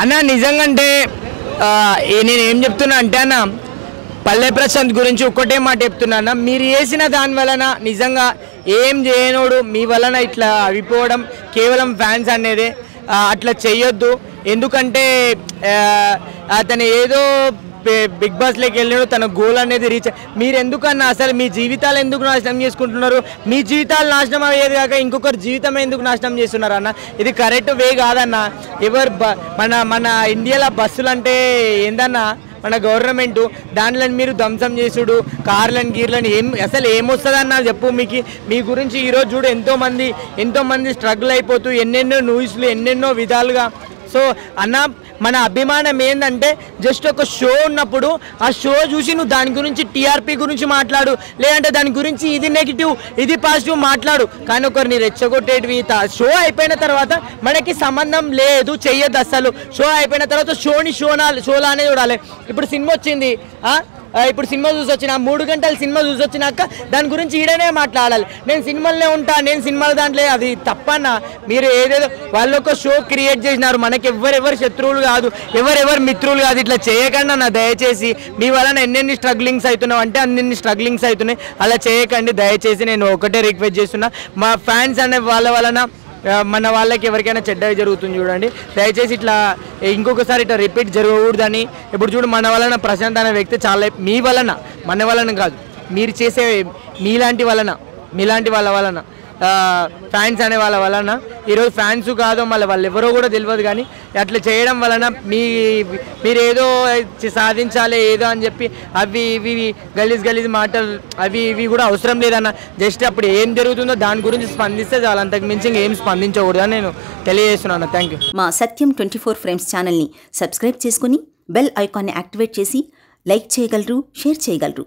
అన్న నిజంగంటే నేనేం చెప్తున్నా అంటే అన్న పల్లె ప్రశాంత్ గురించి ఒక్కటే మాట చెప్తున్నా అన్న, మీరు చేసిన దాని వలన నిజంగా ఏం చేయనోడు మీ వలన ఇట్లా అవిపోవడం కేవలం ఫ్యాన్స్ అనేది అట్లా చేయొద్దు. ఎందుకంటే అతను ఏదో బిగ్ బాస్లోకి వెళ్ళాడు, తన గోల్ అనేది రీచ్. మీరు ఎందుకన్నా అసలు మీ జీవితాలు ఎందుకు నాశనం చేసుకుంటున్నారు? మీ జీవితాలు నాశనం అయ్యేది కాక ఇంకొకరి జీవితం ఎందుకు నాశనం చేస్తున్నారు అన్న? ఇది కరెక్ట్ వే కాదన్న. మన ఇండియాలో బస్సులు అంటే ఏందన్నా, మన గవర్నమెంట్ దానిలో మీరు ధ్వంసం చేసుడు, కార్లను గీర్లను అసలు ఏమొస్తుందన్న చెప్పు. మీ గురించి ఈరోజు చూడు ఎంతోమంది స్ట్రగుల్ అయిపోతూ ఎన్నెన్నో న్యూస్లు ఎన్నెన్నో విధాలుగా. సో అన్న మన అభిమానం ఏంటంటే జస్ట్ ఒక షో ఉన్నప్పుడు ఆ షో చూసి నువ్వు దాని గురించి టీఆర్పీ గురించి మాట్లాడు, లేదంటే దాని గురించి ఇది నెగిటివ్ ఇది పాజిటివ్ మాట్లాడు, కానీ ఒకరిని రెచ్చగొట్టేటివి షో అయిపోయిన తర్వాత మనకి సంబంధం లేదు, చెయ్యొద్దు అసలు. షో అయిపోయిన తర్వాత షోలానే చూడాలి. ఇప్పుడు సినిమా వచ్చింది, ఇప్పుడు సినిమా చూసి వచ్చిన 3 గంటల సినిమా చూసి వచ్చినాక దాని గురించి ఈడనే మాట్లాడాలి. నేను సినిమాలోనే ఉంటా, నేను సినిమాల దాంట్లో, అది తప్పన్న. మీరు ఏదేదో వాళ్ళు ఒక షో క్రియేట్ చేసినారు, మనకి ఎవరెవరు శత్రువులు కాదు, ఎవరెవరు మిత్రులు కాదు. ఇట్లా చేయకండి అన్న దయచేసి. మీ వలన ఎన్నెన్ని స్ట్రగ్లింగ్స్ అవుతున్నావు అంటే అన్ని స్ట్రగ్లింగ్స్ అవుతున్నాయి, అలా చేయకండి దయచేసి. నేను ఒకటే రిక్వెస్ట్ చేస్తున్నా, మా ఫ్యాన్స్ అనే వాళ్ళ వలన మన వాళ్ళకి ఎవరికైనా చెడ్డగా జరుగుతుంది చూడండి, దయచేసి ఇట్లా ఇంకొకసారి ఇట్లా రిపీట్ జరగకూడదని. ఇప్పుడు చూడు మన వలన ప్రశాంత్ అనే వ్యక్తి చాలా, మీ వలన, మన వలన కాదు, మీరు చేసే మీలాంటి వాళ్ళ వలన ఫ్యాన్స్ అనే వాళ్ళ వలన ఈరోజు ఫ్యాన్స్ కాదో మళ్ళీ వాళ్ళు ఎవరో కూడా తెలియదు, కానీ అట్లా చేయడం వలన మీరు ఏదో సాధించాలి ఏదో అని చెప్పి అవి ఇవి గలీజ్ మాటలు అవి ఇవి కూడా అవసరం లేదన్న. జస్ట్ అప్పుడు ఏం జరుగుతుందో దాని గురించి స్పందిస్తే చాలా, అంతకు మించి ఏం స్పందించకూడదు అని నేను తెలియజేస్తున్నాను. Thank you. మా సత్యం 24 ఫ్రేమ్స్ ఛానల్ని సబ్స్క్రైబ్ చేసుకుని బెల్ ఐకాన్ని యాక్టివేట్ చేసి లైక్ చేయగలరు, షేర్ చేయగలరు.